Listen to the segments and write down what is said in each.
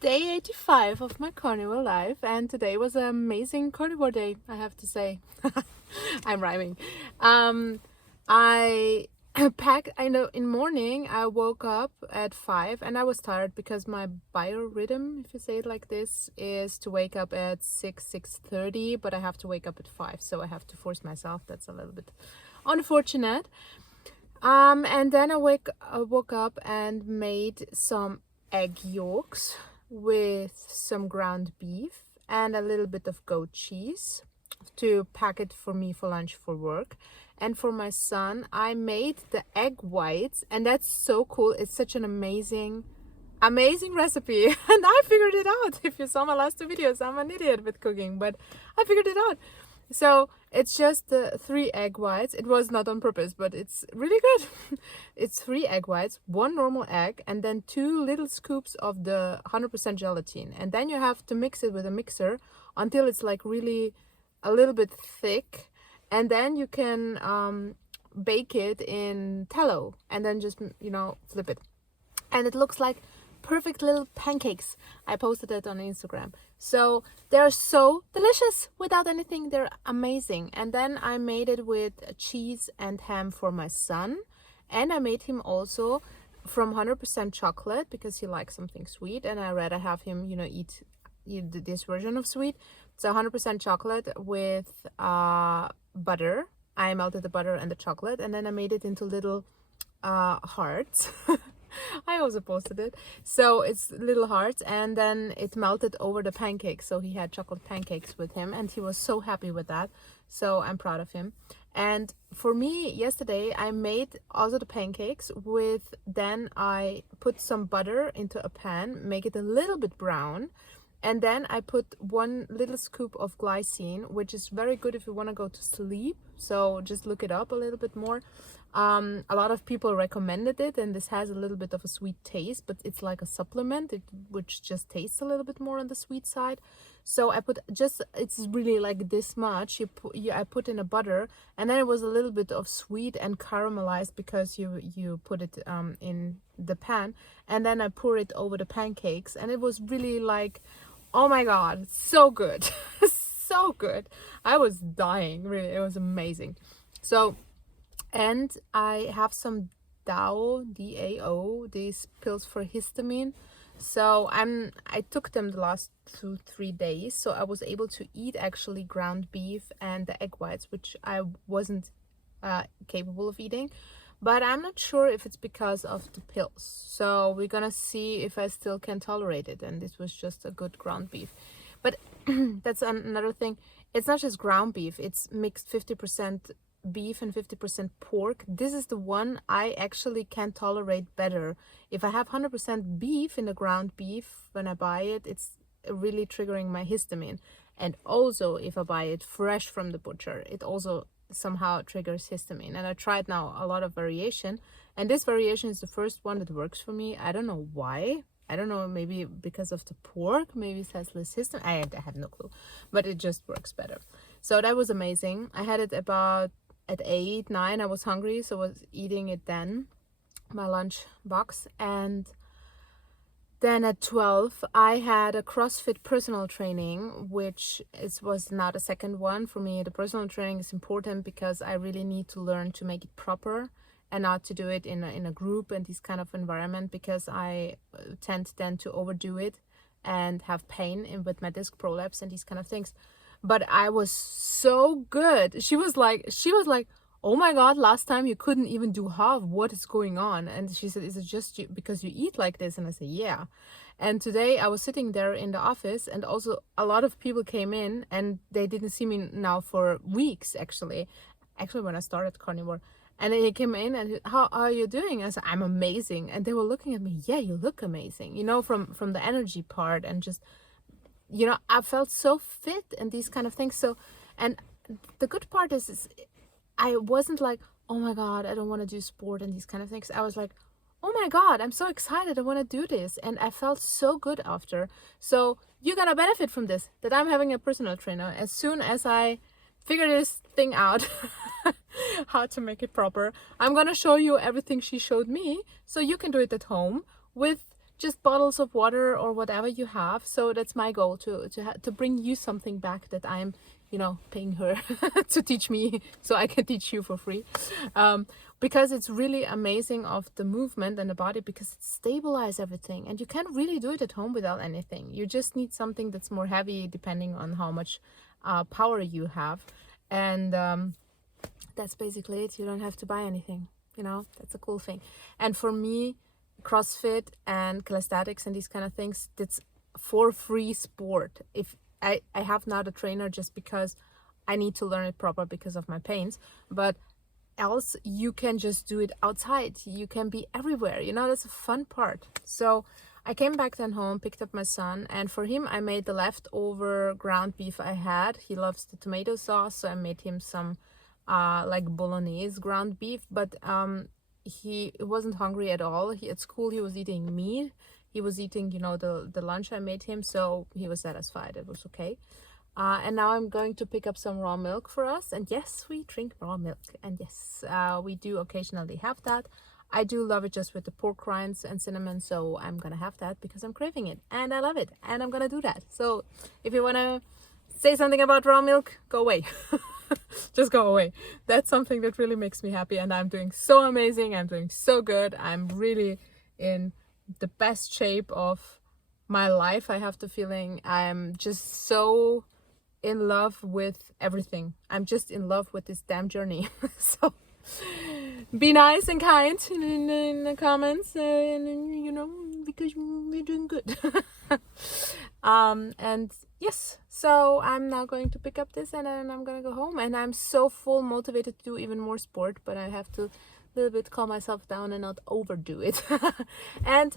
Day 85 of my carnivore life, and today was an amazing carnivore day, I have to say. I'm rhyming. I I know in morning I woke up at 5 and I was tired because my biorhythm, if you say it like this, is to wake up at 6:30, but I have to wake up at 5, so I have to force myself. That's a little bit unfortunate. And then I woke up and made some egg yolks with some ground beef and a little bit of goat cheese to pack it for me for lunch for work. And for my son, I made the egg whites, and that's so cool. It's such an amazing recipe, and I figured it out. If you saw my last two videos, I'm an idiot with cooking, but I figured it out. So it's just the 3 egg whites. It was not on purpose, but it's really good. It's 3 egg whites, 1 normal egg, and then 2 little scoops of the 100% gelatin. And then you have to mix it with a mixer until it's like really a little bit thick. And then you can bake it in tallow and then just, flip it. And it looks like perfect little pancakes. I posted it on Instagram. So they're so delicious without anything. They're amazing. And then I made it with cheese and ham for my son. And I made him also from 100% chocolate because he likes something sweet. And I rather have him, eat this version of sweet. So 100% chocolate with butter. I melted the butter and the chocolate. And then I made it into little hearts. I also posted it. So it's little hearts, and then it melted over the pancakes. So he had chocolate pancakes with him, and he was so happy with that. So I'm proud of him. And for me, yesterday I made also the pancakes with, then I put some butter into a pan, make it a little bit brown. And then I put 1 little scoop of glycine, which is very good if you want to go to sleep. So just look it up a little bit more. A lot of people recommended it, and this has a little bit of a sweet taste, but it's like a supplement, which just tastes a little bit more on the sweet side. So I put it's really like this much. I put in a butter, and then it was a little bit of sweet and caramelized because you put it in the pan, and then I pour it over the pancakes, and it was really like, oh my god, so good. So good. I was dying, really. It was amazing. So, and I have some DAO, these pills for histamine. So I took them the last 2-3 days, so I was able to eat actually ground beef and the egg whites, which I wasn't capable of eating. But I'm not sure if it's because of the pills. So we're gonna see if I still can tolerate it. And this was just a good ground beef. But that's another thing. It's not just ground beef. It's mixed 50% beef and 50% pork. This is the one I actually can tolerate better. If I have 100% beef in the ground beef, when I buy it, it's really triggering my histamine. And also if I buy it fresh from the butcher, it also somehow triggers histamine. And I tried now a lot of variation, and this variation is the first one that works for me. I don't know why. I don't know, maybe because of the pork, maybe it has less histamine. I have no clue, but it just works better. So that was amazing. I had it about at 8, 9. I was hungry, so I was eating it then, my lunch box. And then at 12, I had a CrossFit personal training, which was now the second one for me. The personal training is important because I really need to learn to make it proper and not to do it in a group and this kind of environment, because I tend then to overdo it and have pain with my disc prolapse and these kind of things. But I was so good. She was like, oh my god, last time you couldn't even do half. What is going on? And she said, is it just because you eat like this? And I said, yeah. And today I was sitting there in the office, and also a lot of people came in, and they didn't see me now for weeks, actually when I started Carnivore. And then he came in and, how are you doing? I said, I'm amazing. And they were looking at me, yeah, you look amazing, from the energy part, and just, I felt so fit and these kind of things. So, and the good part is I wasn't like, oh my god, I don't want to do sport and these kind of things. I was like, oh my god, I'm so excited, I want to do this. And I felt so good after. So you're gonna benefit from this, that I'm having a personal trainer. As soon as I figure this thing out, how to make it proper, I'm gonna show you everything she showed me, so you can do it at home with just bottles of water or whatever you have. So that's my goal, to bring you something back that I'm, you know, paying her to teach me, so I can teach you for free. Because it's really amazing of the movement and the body, because it stabilizes everything, and you can't really do it at home without anything. You just need something that's more heavy depending on how much power you have. And that's basically it. You don't have to buy anything, you know. That's a cool thing. And for me, CrossFit and calisthenics and these kind of things, it's for free sport. If I have now the trainer just because I need to learn it proper because of my pains, but else you can just do it outside. You can be everywhere, you know. That's a fun part. So I came back then home, picked up my son, and for him I made the leftover ground beef I had. He loves the tomato sauce, so I made him some like bolognese ground beef, but he wasn't hungry at all. At school he was eating meat. He was eating, you know, the lunch I made him, so he was satisfied. It was okay. And now I'm going to pick up some raw milk for us. And yes, we drink raw milk. And yes, we do occasionally have that. I do love it just with the pork rinds and cinnamon, so I'm gonna have that because I'm craving it and I love it, and I'm gonna do that. So if you wanna say something about raw milk, go away. Just go away. That's something that really makes me happy, and I'm doing so amazing. I'm doing so good. I'm really in the best shape of my life. I have the feeling I'm just so in love with everything. I'm just in love with this damn journey. So be nice and kind in the comments, and you know, because we're doing good. And yes, so I'm now going to pick up this and then I'm gonna go home, and I'm so full motivated to do even more sport, but I have to a little bit calm myself down and not overdo it. And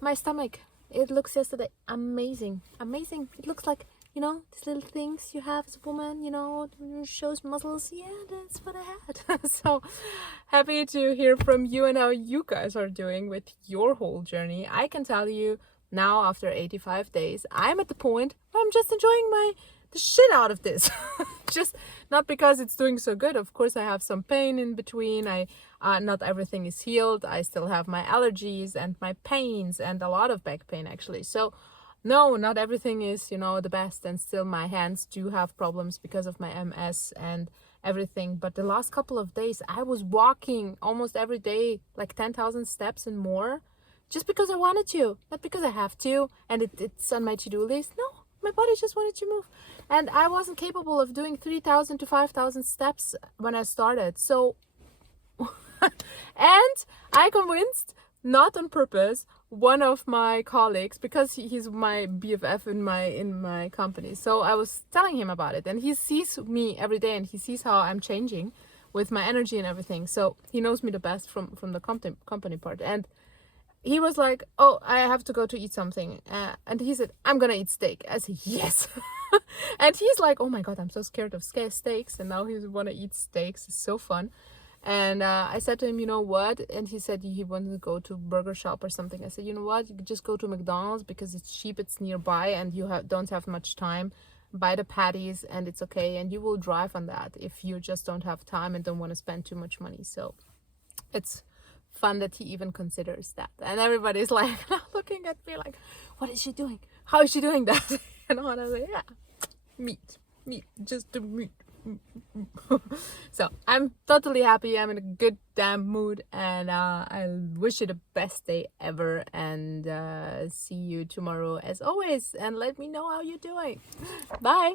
my stomach, it looks yesterday amazing. It looks like, you know, these little things you have as a woman, you know, shows muscles. Yeah, that's what I had. So happy to hear from you and how you guys are doing with your whole journey. I can tell you now, after 85 days, I'm at the point where I'm just enjoying the shit out of this. Just not because it's doing so good. Of course, I have some pain in between. Not everything is healed. I still have my allergies and my pains and a lot of back pain, actually. So no, not everything is, you know, the best, and still my hands do have problems because of my MS and everything. But the last couple of days I was walking almost every day, like 10,000 steps and more, just because I wanted to, not because I have to and it's on my to-do list. No, my body just wanted to move, and I wasn't capable of doing 3,000 to 5,000 steps when I started. So and I convinced, not on purpose, one of my colleagues, because he's my BFF in my company. So I was telling him about it, and he sees me every day, and he sees how I'm changing with my energy and everything. So he knows me the best from the company part, and he was like, "Oh, I have to go to eat something," and he said, "I'm gonna eat steak." I said, "Yes." And he's like, "Oh my god, I'm so scared of steaks," and now he wanna eat steaks. It's so fun. And I said to him, "You know what?" And he said he wanted to go to burger shop or something. I said, "You know what? You could just go to McDonald's because it's cheap, it's nearby, and you don't have much time. Buy the patties, and it's okay. And you will drive on that if you just don't have time and don't want to spend too much money." So it's fun that he even considers that. And everybody's like looking at me like, "What is she doing? How is she doing that?" And I was like, "Yeah, meat, just the meat." So I'm totally happy. I'm in a good damn mood, and I wish you the best day ever, and see you tomorrow as always, and let me know how you're doing. Bye.